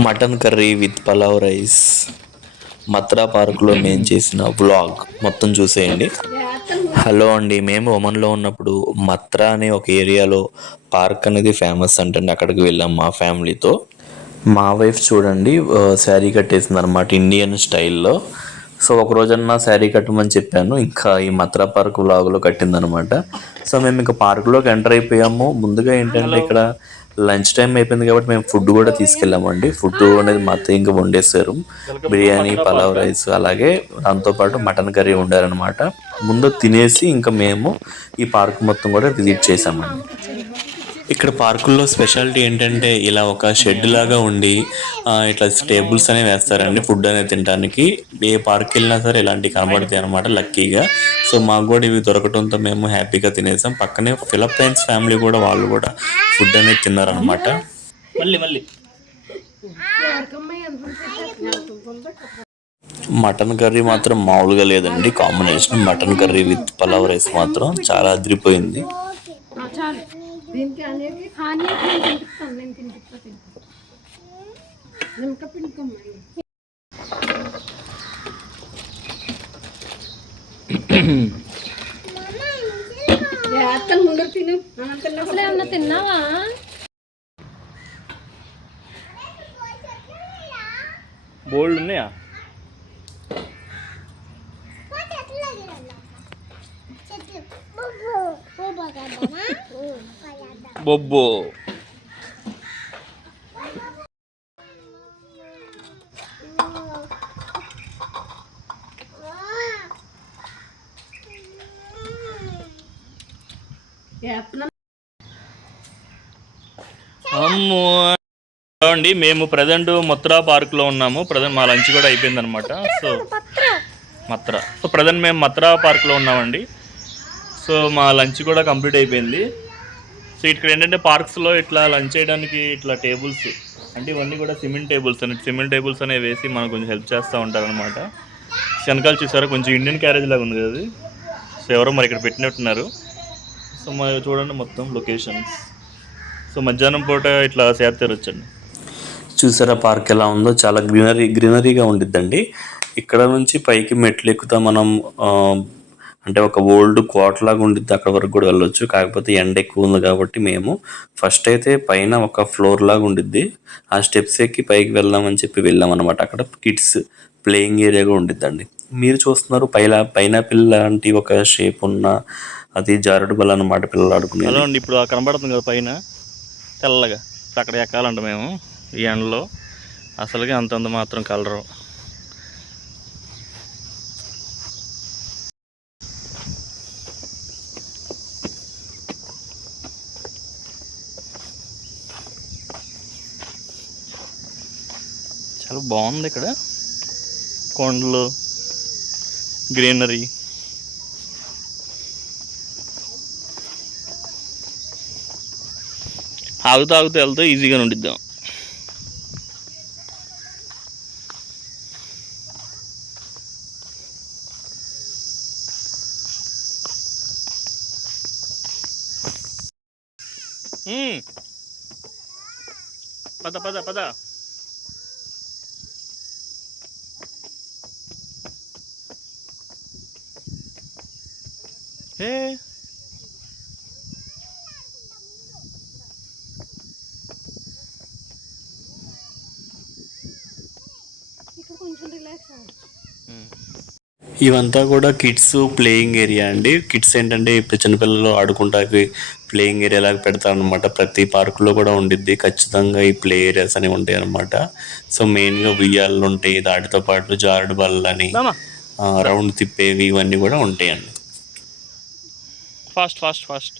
Mutton curry with pulao rice. మత్రా పార్క్లో నేను చేసిన వ్లాగ్ మొత్తం చూసేయండి. హలో అండి, మేము ఒమన్లో ఉన్నప్పుడు మత్రా అనే ఒక ఏరియాలో పార్క్ అనేది ఫేమస్ అంటండి. అక్కడికి వెళ్ళాం మా ఫ్యామిలీతో. మా వైఫ్ చూడండి శారీ కట్టేసింది అనమాట ఇండియన్ స్టైల్లో. సో ఒక రోజన్నా శారీ కట్టమని చెప్పాను, ఇంకా ఈ మత్రా పార్క్ వ్లాగ్లో కట్టిందనమాట. సో మేము ఇంకా పార్క్లోకి ఎంటర్ అయిపోయాము. ముందుగా ఏంటంటే ఇక్కడ లంచ్ టైం అయిపోయింది కాబట్టి మేము ఫుడ్ కూడా తీసుకెళ్ళామండి. ఫుడ్ అనేది మా అత్తయ్య ఇంకా వండేశారు. బిర్యానీ, పలావ్ రైస్, అలాగే దాంతోపాటు మటన్ కర్రీ వండారనమాట. ముందు తినేసి ఇంకా మేము ఈ పార్క్ మొత్తం కూడా విజిట్ చేసామండి. ఇక్కడ పార్కుల్లో స్పెషాలిటీ ఏంటంటే ఇలా ఒక షెడ్ లాగా ఉండి ఇట్లా టేబుల్స్ అనేవి వేస్తారండి ఫుడ్ అనేది తినడానికి. ఏ పార్క్ వెళ్ళినా సరే ఇలాంటివి కనబడతాయి అనమాట లక్కీగా. సో మాకు కూడా ఇవి దొరకడంతో మేము హ్యాపీగా తినేసాం. పక్కనే ఫిలిప్పైన్స్ ఫ్యామిలీ కూడా, వాళ్ళు కూడా ఫుడ్ అనేది తిన్నారనమాట. మటన్ కర్రీ మాత్రం మామూలుగా లేదండి combination. Mutton curry with pulao rice మాత్రం చాలా అదిరిపోయింది. తిన్నావా? బోల్డ్ ఉన్నాయా? బొబ్బో అమ్మో అండి, మేము ప్రజెంట్ మత్రా పార్క్లో ఉన్నాము. ప్రజెంట్ మా లంచ్ కూడా అయిపోయింది అనమాట. సో ప్రజెంట్ మేము మత్రా పార్క్లో ఉన్నామండి. సో మా లంచ్ కూడా కంప్లీట్ అయిపోయింది. సో ఇక్కడ ఏంటంటే పార్క్స్లో ఇట్లా లంచ్ చేయడానికి ఇట్లా టేబుల్స్, అంటే ఇవన్నీ కూడా సిమెంట్ టేబుల్స్ అనేవి వేసి మనకు కొంచెం హెల్ప్ చేస్తూ ఉంటారనమాట. వెనకాల చూసారా కొంచెం ఇండియన్ క్యారేజ్ లాగా ఉంది కదా. సో ఎవరో మరి ఇక్కడ పెట్టినట్టున్నారు. సో మరి చూడండి మొత్తం లొకేషన్స్. సో మధ్యాహ్నం పూట ఇట్లా సేద తీరొచ్చండి. చూసారా పార్క్ ఎలా ఉందో, చాలా గ్రీనరీగా ఉండిద్దండి. ఇక్కడ నుంచి పైకి మెట్లు ఎక్కుతా మనం అంటే ఒక ఓల్డ్ కోట లాగా ఉండిద్ది, అక్కడ వరకు కూడా వెళ్ళొచ్చు. కాకపోతే ఎండ ఎక్కువ ఉంది కాబట్టి మేము ఫస్ట్ అయితే పైన ఒక ఫ్లోర్ లాగా ఉండిద్ది, ఆ స్టెప్స్ ఎక్కి పైకి వెళ్దామని చెప్పి వెళ్ళాం అనమాట. అక్కడ కిడ్స్ ప్లేయింగ్ ఏరియాగా ఉండిద్దండి. మీరు చూస్తున్నారు పైనాపిల్ లాంటి ఒక షేప్ ఉన్న అది జారుడు బల్ల అనమాట, పిల్లలు ఆడుకునే. హలో అండి, ఇప్పుడు కనబడుతుంది కదా పైన తెల్లగా, అక్కడ ఎక్కాలంట మేము ఈ ఎండలో. అసలుగా అంతంత మాత్రం కలరు. చాలా బాగుంది ఇక్కడ, కొండలు, గ్రీనరీ. ఆగుతూ వెళ్తూ ఈజీగా ఉండిద్దాం. పద పద పద. హే ఇవంతా కూడా కిడ్స్ ప్లేయింగ్ ఏరియా అండి. కిడ్స్ ఏంటంటే ఇప్పుడు చిన్నపిల్లలు ఆడుకుంటానికి ప్లేయింగ్ ఏరియా లాగా పెడతారనమాట. ప్రతి పార్కులో కూడా ఉండిద్ది ఖచ్చితంగా ఈ ప్లే ఏరియాస్ అనేవి ఉంటాయి అనమాట. సో మెయిన్గా ఉయ్యాలు ఉంటాయి, దాటితో పాటు జారుడు బల్లని, రౌండ్ తిప్పేవి, ఇవన్నీ కూడా ఉంటాయండి. Fast fast fast.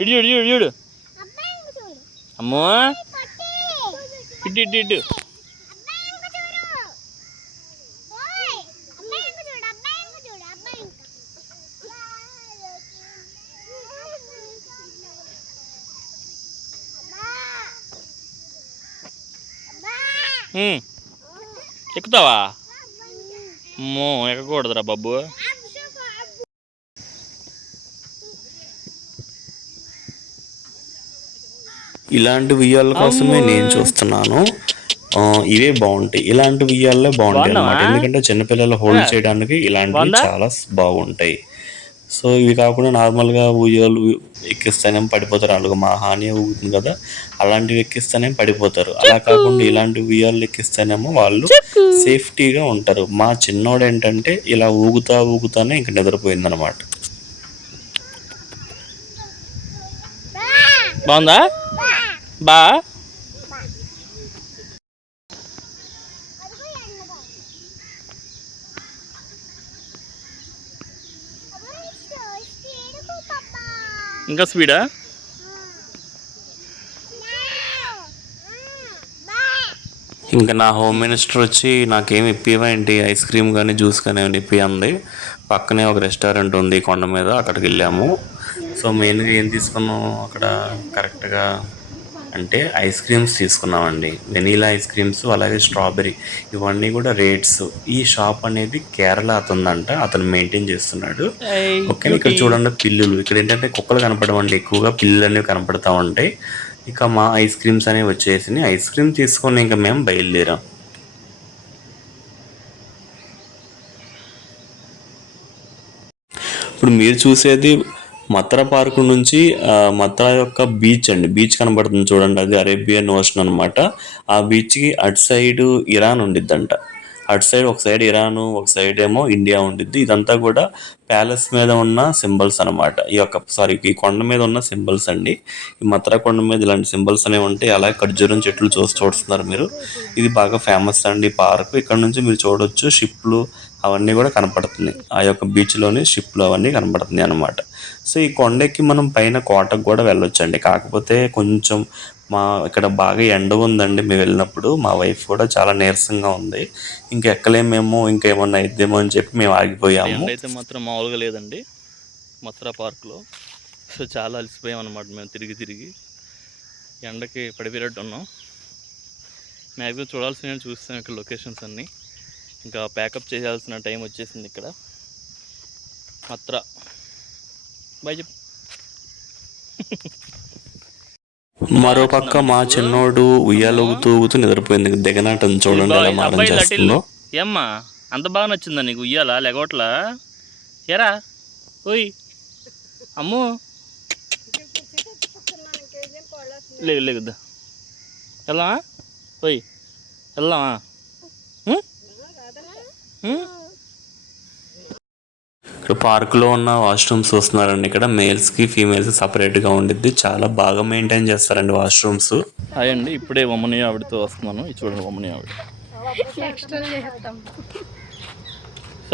ఇడు ఇడు ఇడు ఇడు. అమ్మో ఇటు ఇటు ఇటు. ఎక్కుతావా? అమ్మో ఎక్కకూడదురా బాబు. ఇలాంటి ఉయ్యాల కోసమే అమ్మో నేను చూస్తున్నాను. ఇవే బాగుంటాయి, ఇలాంటి ఉయ్యాలే బాగుంటాయి బాగున్నావా అన్నమాట. ఎందుకంటే చిన్నపిల్లలు హోల్డ్ ఏ, చేయడానికి ఇలాంటివి బాగుందా చాలా బాగుంటాయి. సో ఇవి కాకుండా నార్మల్గా ఉయ్యాలు ఎక్కిస్తేనేమో పడిపోతారు, అలాగ మా హాని ఊగుతుంది కదా, అలాంటివి ఎక్కిస్తేనేమో పడిపోతారు. అలా చెక్కు కాకుండా ఇలాంటి ఉయ్యాలు ఎక్కిస్తేనేమో వాళ్ళు చెక్కు సేఫ్టీగా ఉంటారు. మా చిన్నోడు ఏంటంటే ఇలా ఊగుతా ఊగుతానే ఇంక నిద్రపోయిందనమాట. బాగుందా బా ఇంకా స్పీడా ఇంకా నా హోమ్ మినిస్టర్ వచ్చి నాకేం ఇప్పివేంటి, ఐస్ క్రీమ్ కానీ జ్యూస్ కానీ ఏమైనా ఇప్పి అంది. పక్కనే ఒక రెస్టారెంట్ ఉంది కొండ మీద, అక్కడికి వెళ్ళాము. సో మెయిన్గా ఏం తీసుకున్నాం అక్కడ కరెక్ట్గా అంటే ఐస్ క్రీమ్స్ తీసుకున్నామండి. వెనీలా ఐస్ క్రీమ్స్, అలాగే స్ట్రాబెరీ, ఇవన్నీ కూడా రేట్స్. ఈ షాప్ అనేది కేరళ అతనిదంట, అతను మెయింటైన్ చేస్తున్నాడు. ఓకే, ఇక్కడ క్యూటీ చూడండి పిల్లులు, ఇక్కడ ఏంటంటే కుక్కలు కనపడవండి, ఎక్కువగా పిల్లులు అనేవి కనపడతా ఉంటాయి. ఇక మా ఐస్ క్రీమ్స్ అనేవి వచ్చేసి ఐస్ క్రీమ్ తీసుకొని ఇంకా మేము బయలుదేరాం. ఇప్పుడు మీరు చూసేది మత్రా పార్క్ నుంచి మత్రా యొక్క బీచ్ అండి. బీచ్ కనబడుతుంది చూడండి, అది అరేబియన్ ఓషన్ అనమాట. ఆ బీచ్కి అటు సైడ్ ఇరాన్ ఉండిద్దంట. అటు సైడ్ ఒక సైడ్ ఇరాను, ఒక సైడ్ ఏమో ఇండియా ఉండిద్ది. ఇదంతా కూడా ప్యాలెస్ మీద ఉన్న సింబల్స్ అనమాట. ఈ కొండ మీద ఉన్న సింబల్స్ అండి. ఈ మత్రా కొండ మీద ఇలాంటి సింబల్స్ అనేవి ఉంటాయి. అలాగే ఖర్జూరం చెట్లు చూస్తున్నారు మీరు. ఇది బాగా ఫేమస్ అండి పార్క్. ఇక్కడ నుంచి మీరు చూడొచ్చు షిప్లు అవన్నీ కూడా కనపడుతున్నాయి. ఆ యొక్క బీచ్లోని షిప్లు అవన్నీ కనపడుతున్నాయి అనమాట. సో ఈ కొండకి మనం పైన కోటకు కూడా వెళ్ళొచ్చండి. కాకపోతే కొంచెం ఇక్కడ బాగా ఎండ ఉందండి. మేము వెళ్ళినప్పుడు మా వైఫ్ కూడా చాలా నీరసంగా ఉంది. ఇంకా ఎక్కలేమేమో, ఇంకేమన్నా అయిద్దేమో అని చెప్పి మేము ఆగిపోయాము. ఎండ అయితే మాత్రం మామూలుగా లేదండి మథురా పార్క్లో. సో చాలా అలసిపోయాం అనమాట మేము తిరిగి తిరిగి, ఎండకి పడిపోయేటట్టు ఉన్నాం. మ్యాక్సిమం చూడాల్సినవి చూస్తాం ఇక్కడ లొకేషన్స్ అన్నీ. ఇంకా ప్యాకప్ చేయాల్సిన టైం వచ్చేసింది ఇక్కడ మథురా. బాయ్ చెప్పు. మరో పక్క మా చిన్నోడు ఉయ్యాలూగుతూ ఊగుతూ నిద్రపోయింది. దిగనాటం చూడండి ఎలా మారం చేస్తుందో. ఏమ్మా అంత బాగా నచ్చిందా నీకు ఉయ్యాలా లెగోట్లా? ఎరా ఓయ్ అమ్మో లేదు లేకుద్దా వెళ్దామా? ఓయ్ వెళ్దామా? ఇక్కడ పార్కులో ఉన్న వాష్రూమ్స్ చూస్తున్నారండి. ఇక్కడ మేల్స్కి ఫీమేల్స్ సపరేట్గా ఉండిద్ది. చాలా బాగా మెయింటైన్ చేస్తారండి వాష్రూమ్స్. హాయ్ అండి, ఇప్పుడే వమ్మని ఆవిడతో వస్తున్నాను. ఇది చూడండి వమ్మని ఆవిడ.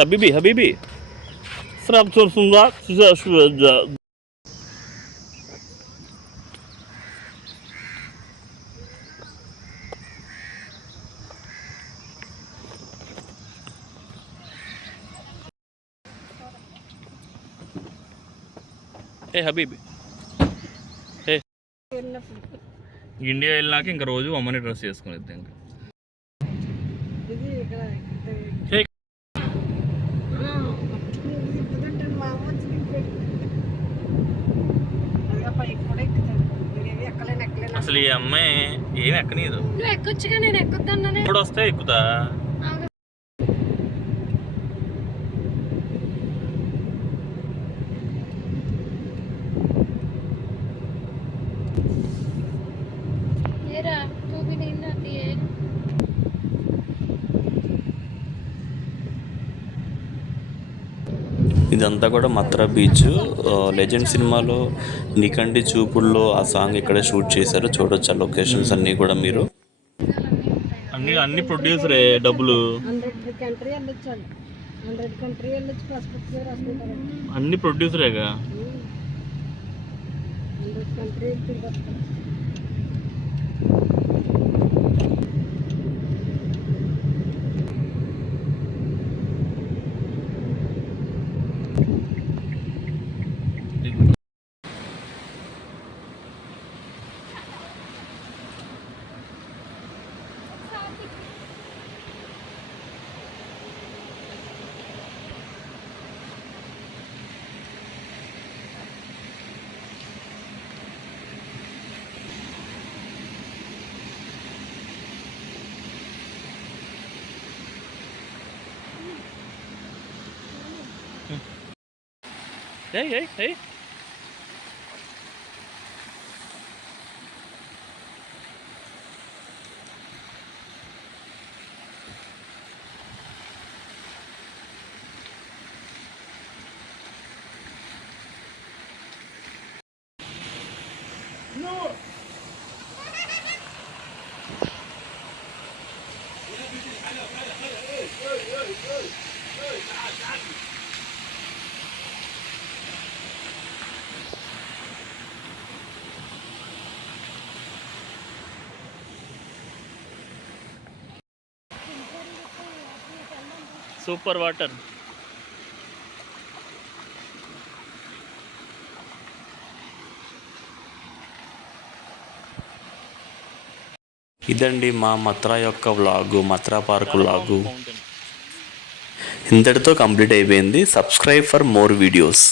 హబీబీ హబీబీ ఏ హబీబీ ఏ ఇండియా వెళ్ళినాక ఇంకా రోజు అమ్మని డ్రెస్ చేసుకునేది ఇంకా. అసలు ఈ అమ్మాయి ఏమి ఎక్కనీదు. ఇప్పుడు వస్తే ఎక్కుతా. ఇదంతా కూడా మత్రా బీచ్. లెజెండ్ సినిమాలో నికంటి చూపుల్లో ఆ సాంగ్ ఇక్కడ షూట్ చేశారు. చూడొచ్చు ఆ లొకేషన్స్ అన్నీ కూడా మీరు. అన్ని ప్రొడ్యూసరే డబ్బులు అన్ని ప్రొడ్యూసరేగా. ఏయ్ ఏయ్ ఏయ్ సూపర్ వాటర్. ఇదండి మా మత్రా యొక్క వ్లాగు, మత్రా పార్క్ చాలా వ్లాగు బాగుంది మౌంటైన్. ఇంతటితో కంప్లీట్ అయిపోయింది. Subscribe for more videos.